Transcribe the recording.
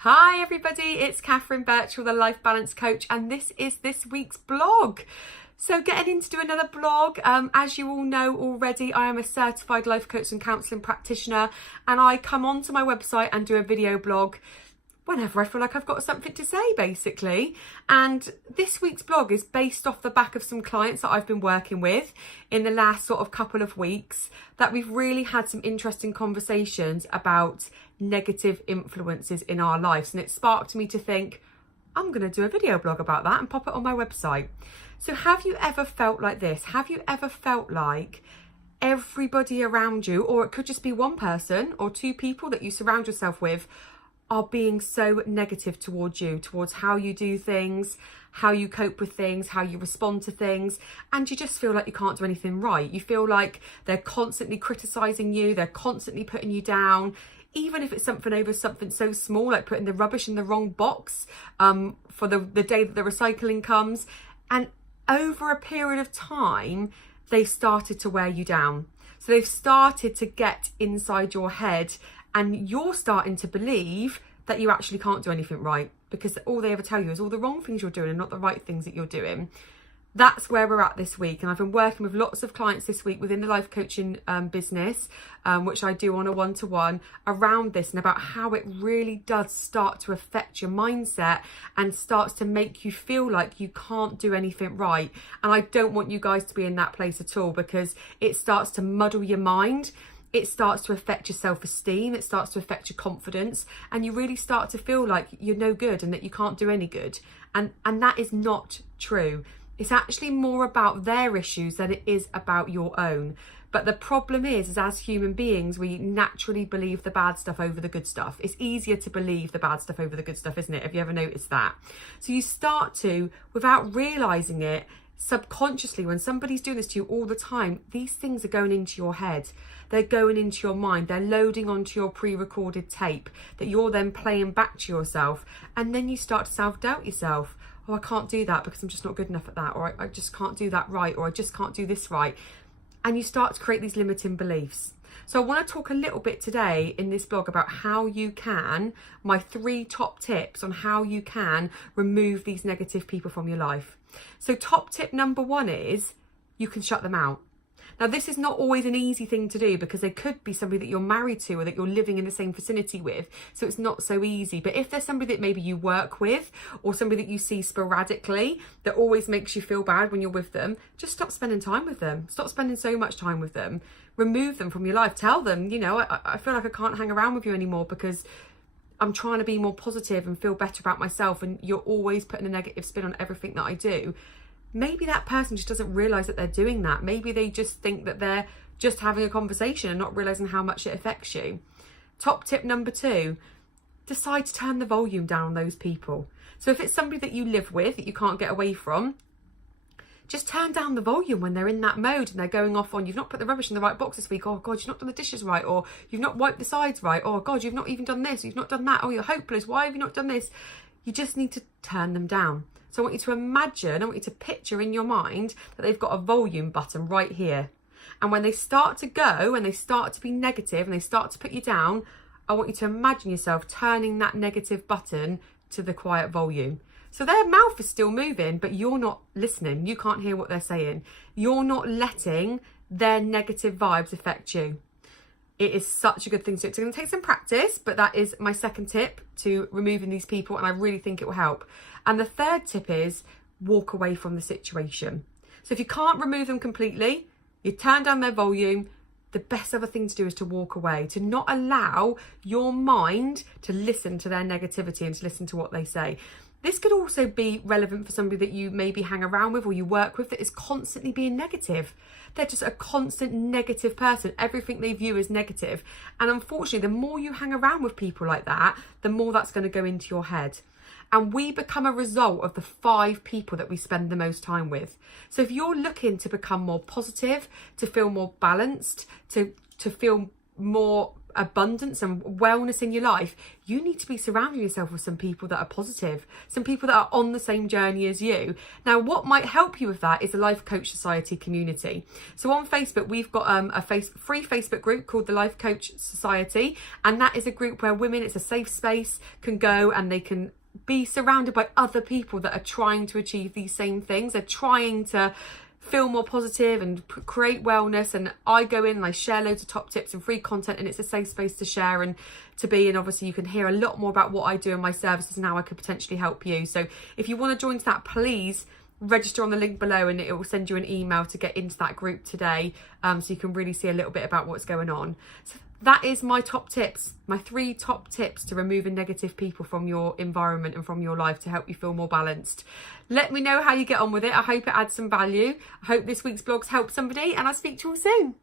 Hi everybody, it's Catherine Birchall, the Life Balance Coach, and this is this week's blog. So getting into another blog, as you all know already, I am a certified life coach and counselling practitioner, and I come onto my website and do a video blog whenever I feel like I've got something to say, basically. And this week's blog is based off the back of some clients that I've been working with in the last sort of couple of weeks, that we've really had some interesting conversations about negative influences in our lives. And it sparked me to think, I'm going to do a video blog about that and pop it on my website. So have you ever felt like this? Have you ever felt like everybody around you, or it could just be one person or two people that you surround yourself with, are being so negative towards you, towards how you do things, how you cope with things, how you respond to things, and you just feel like you can't do anything right? You feel like they're constantly criticising you, they're constantly putting you down, even if it's something over something so small, like putting the rubbish in the wrong box for the day that the recycling comes. And over a period of time, they've started to wear you down. So they've started to get inside your head, and you're starting to believe that you actually can't do anything right, because all they ever tell you is all the wrong things you're doing and not the right things that you're doing. That's where we're at this week. And I've been working with lots of clients this week within the life coaching business, which I do on a one-to-one, around this and about how it really does start to affect your mindset and starts to make you feel like you can't do anything right. And I don't want you guys to be in that place at all, because it starts to muddle your mind. It starts to affect your self-esteem, it starts to affect your confidence, and you really start to feel like you're no good and that you can't do any good. And that is not true. It's actually more about their issues than it is about your own. But the problem is as human beings, we naturally believe the bad stuff over the good stuff. It's easier to believe the bad stuff over the good stuff, isn't it? Have you ever noticed that? So you start to, without realising it, subconsciously, when somebody's doing this to you all the time, these things are going into your head. They're going into your mind. They're loading onto your pre-recorded tape that you're then playing back to yourself. And then you start to self-doubt yourself. Oh, I can't do that because I'm just not good enough at that. Or I just can't do that right. Or I just can't do this right. And you start to create these limiting beliefs. So I want to talk a little bit today in this blog about how you can, my 3 top tips on how you can remove these negative people from your life. So top tip number 1 is you can shut them out. Now, this is not always an easy thing to do, because they could be somebody that you're married to or that you're living in the same vicinity with. So it's not so easy. But if there's somebody that maybe you work with, or somebody that you see sporadically that always makes you feel bad when you're with them, just stop spending time with them. Stop spending so much time with them. Remove them from your life. Tell them, I feel like I can't hang around with you anymore because I'm trying to be more positive and feel better about myself, and you're always putting a negative spin on everything that I do. Maybe that person just doesn't realise that they're doing that. Maybe they just think that they're just having a conversation and not realising how much it affects you. Top tip number 2, decide to turn the volume down on those people. So if it's somebody that you live with that you can't get away from, just turn down the volume when they're in that mode and they're going off on, you've not put the rubbish in the right box this week. Oh God, you've not done the dishes right. Or you've not wiped the sides right. Oh God, you've not even done this. You've not done that. Oh, you're hopeless. Why have you not done this? You just need to turn them down. So I want you to imagine, I want you to picture in your mind that they've got a volume button right here. And when they start to go and they start to be negative and they start to put you down, I want you to imagine yourself turning that negative button to the quiet volume. So their mouth is still moving, but you're not listening. You can't hear what they're saying. You're not letting their negative vibes affect you. It is such a good thing to do. It's going to take some practice, but that is my second tip to removing these people, and I really think it will help. And the third tip is walk away from the situation. So if you can't remove them completely, you turn down their volume, the best other thing to do is to walk away, to not allow your mind to listen to their negativity and to listen to what they say. This could also be relevant for somebody that you maybe hang around with or you work with that is constantly being negative. They're just a constant negative person. Everything they view is negative. And unfortunately, the more you hang around with people like that, the more that's going to go into your head. And we become a result of the 5 people that we spend the most time with. So if you're looking to become more positive, to feel more balanced, to feel more abundance and wellness in your life, you need to be surrounding yourself with some people that are positive, some people that are on the same journey as you. Now, what might help you with that is the Life Coach Society community. So on Facebook, we've got a free Facebook group called the Life Coach Society, and that is a group where women, it's a safe space, can go and they can be surrounded by other people that are trying to achieve these same things. They're trying to feel more positive and create wellness, and I go in and I share loads of top tips and free content, and it's a safe space to share and to be. And obviously you can hear a lot more about what I do and my services and how I could potentially help you. So if you want to join that, please register on the link below and it will send you an email to get into that group today, so you can really see a little bit about what's going on. So that is my top tips, my 3 top tips to removing negative people from your environment and from your life to help you feel more balanced. Let me know how you get on with it. I hope it adds some value. I hope this week's blogs help somebody, and I'll speak to you all soon.